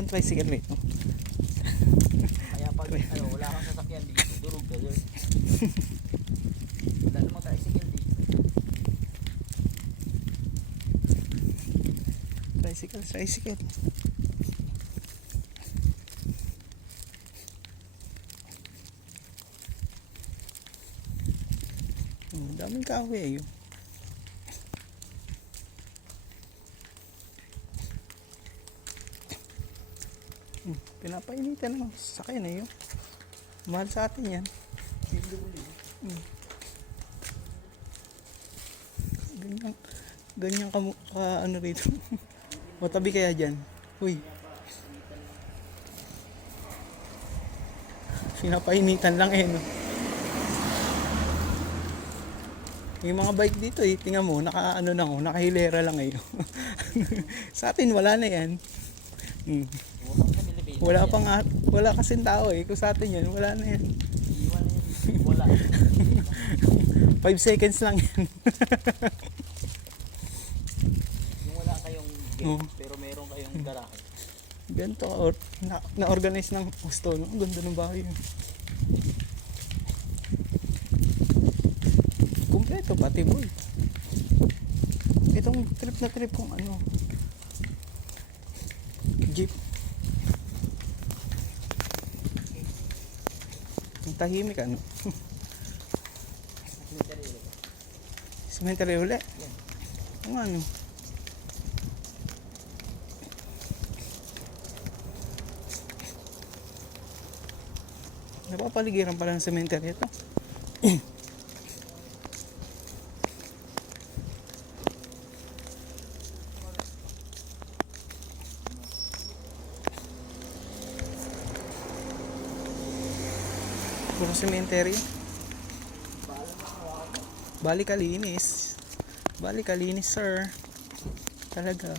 bang tricycle rito? Kaya pag wala kang sasakyan dito, durog ka dyan. Wala namang tricycle dito. Tricycle. Daming kahoy eh. Pinapainitan ng sakyan eh. Mahal sa atin yan. Ganyan ka ano rito. Matabi kaya dyan. Uy. Pinapainitan lang eh. No? Yung mga bike dito eh, tingnan mo, nakahilera lang eh. Sa atin wala na yan. Wala kasing tao eh. Kung sa atin yan, wala na yan. Wala. 5 seconds lang yan. Yung wala kayong gate, pero meron kayong garahe. Ganito, na-organize ng gusto. No? Ang ganda ng bahay yun. Kompleto, pati boy. Itong trip kong jeep. Ang tahimik Cemetery uli. Ang napapaligiran pala ng cemetery ito. Puro cemetery. Balik kalinis sir. Talaga.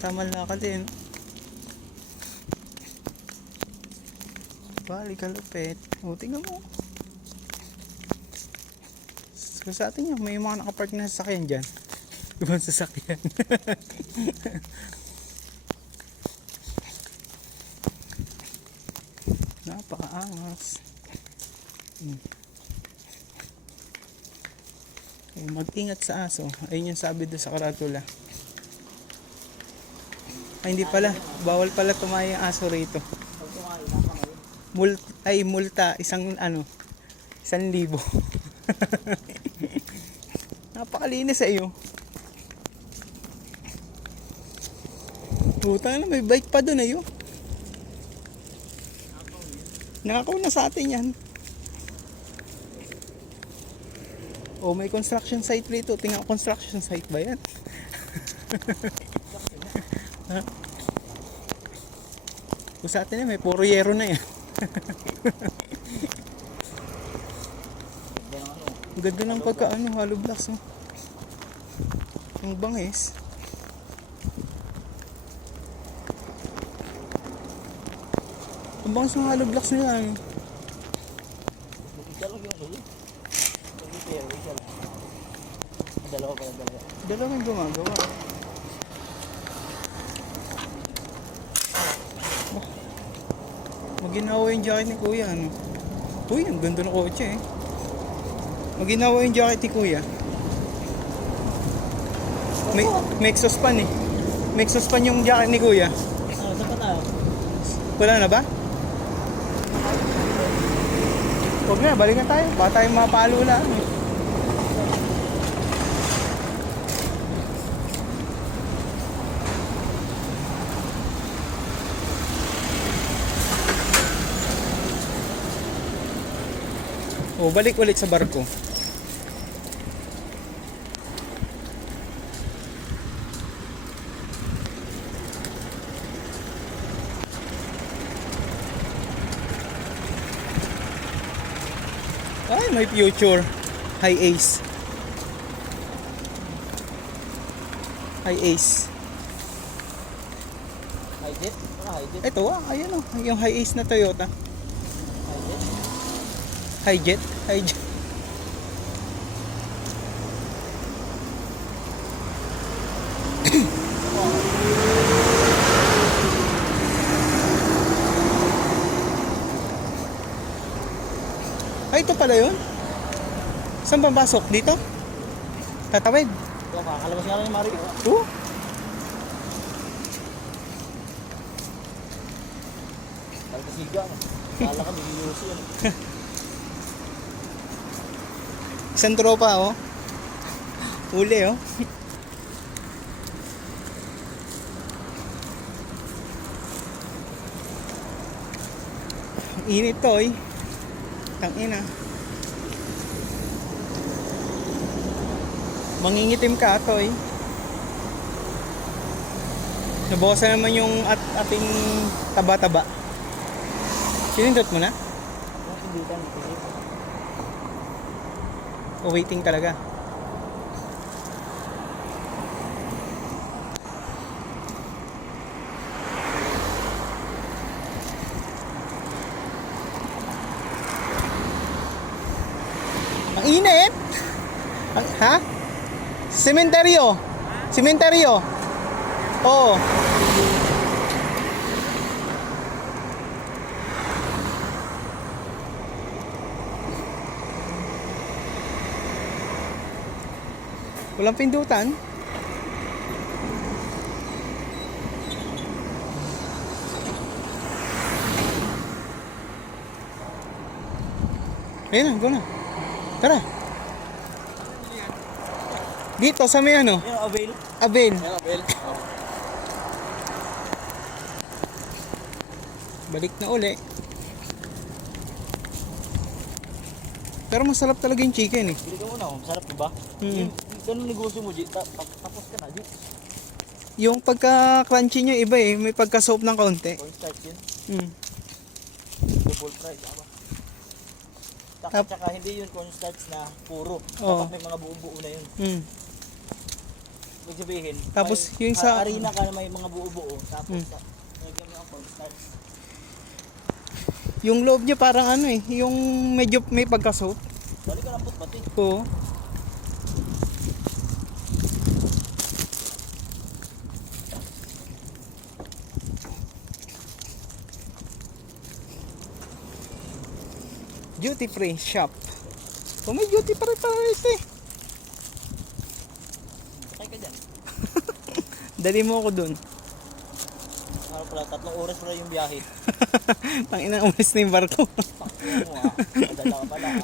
Tama lang ka din. Balik kalupit. O, tingnan mo. So, sa atin yun, may mga nakapark na sasakyan dyan. Ibang sasakyan. Napakaangas. Mag-ingat sa aso. Ayun yung sabi doon sa karatula. Ay, hindi pala. Bawal pala tumayo yung aso rito. Multa. Isang 1,000. Napakalinis sa iyo. Putang na, may bike pa doon ayo. Nakakaw na sa atin yan. Oh, may construction site rito. Tingnan, construction site ba yan? Kung sa atin may puro yero na yan. Ang ganda ng hollow blocks. Ang bangis. Ang bangis ng hollow blocks nila. Dalawa yung gumagawa. Maginawa yung jacket ni kuya. Uy, ang ganda ng kotse eh. Maginawa yung jacket ni kuya. May exhaust fan eh. May exhaust fan yung jacket ni kuya. Dapat tayo. Wala na ba? Huwag na, balikan tayo. Baka tayo mapalo lang. O, balik ulit sa barko. Ay, may future. High Ace. High Ace. High jet? High jet? Ito ayan yung High Ace na Toyota. High jet? High jet. ito pala yun? Saan ba pasok? Dito? Tatawid? Ito, makakalabas nga lang yung Mario. Oo. Talkasiga. Kala ka, bigyoso yan. Isang tropa, oh. Uli, oh. Init to, eh. Tangina. Mangingitim ka, to, eh. Nabawasan naman yung ating taba-taba. Sinindot mo na? Yung pindutan, kasi. O waiting talaga? Ang init! Ha? Sementeryo! Sementeryo! Oo. Walang pindutan. Ayun na, go na. Tara. Dito sa may ano? Yung avail. Abel. Yung avail. Oh. Balik na uli. Pero masarap talaga yung chicken eh. Bili ka muna, masarap diba? Mm. Ganun negosyo mo, G. Tapos ka na, G. Yung pagka-crunchy nyo iba eh. May pagka-soap ng kaunti. Cornstarch yun. Mm. Double price, aba. Tsaka hindi yun cornstarch na puro. Oo. Dapat may mga buo-buo na yun. Mm. Ibig sabihin, Tapos may, yung sa- harina ka na may mga buo-buo. Tapos, Mm. nagyan mo ang cornstarch. Yung loob niya parang ano eh. Yung medyo may pagka-soap. Balik ka lang po, pati. Oo. Duty free shop. So may duty pa rin ito eh. Sakay ka dyan. Dali mo ako dun. Ano pala, 3 oras pala yung biyahe. Tangina, umalis na yung barko. Pakyo mo ha. Madala ka pala ha.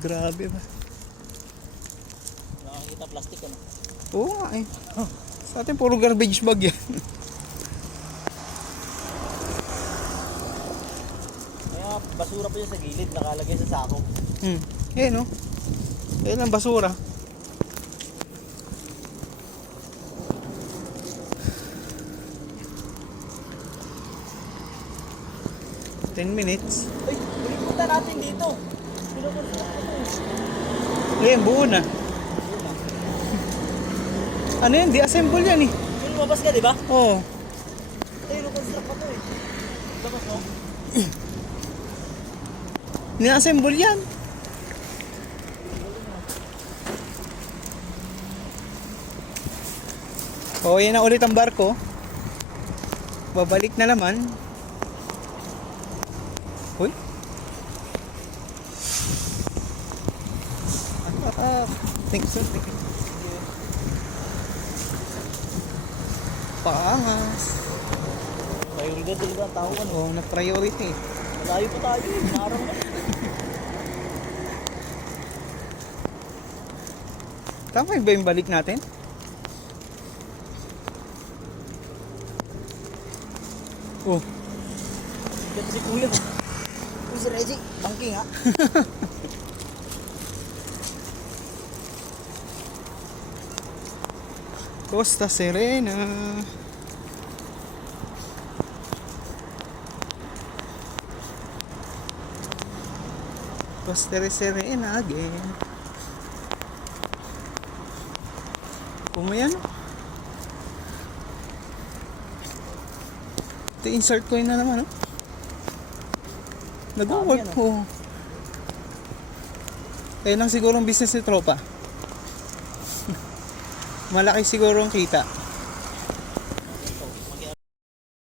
Grabe ba? Nakakita plastic ano. Oo nga eh. Sa atin puro garbage bag yan. Kaya basura pa yun sa gilid, nakalagay sa sako. Eh no. Ayun ang basura. Ten minutes. Ay, pulipunta natin dito. Ngayon, buo na. Ano yan? Di-assemble yan eh. Yung lumabas ka, di ba? Oo. Ito yung construct pa to eh. Labas mo? Ni-assemble yan. Oo, yan na ulit ang barko. Babalik na naman. Uy. Thanks sir. Paangas. Prioridad talaga ang tao ano. Oo, nag-priority. Malayo pa tayo eh. Marang na. Tama ba yung balik natin? Oh, Dito si Kuya. Kuya si Reggie. Banking ha. Costa Serena. Costa Serena again. Pumayan. Ito insert ko yun na naman. Oh. Nag-work Dami yan, po. Ayun lang siguro ang business ni Tropa. Malaki siguro ang kita.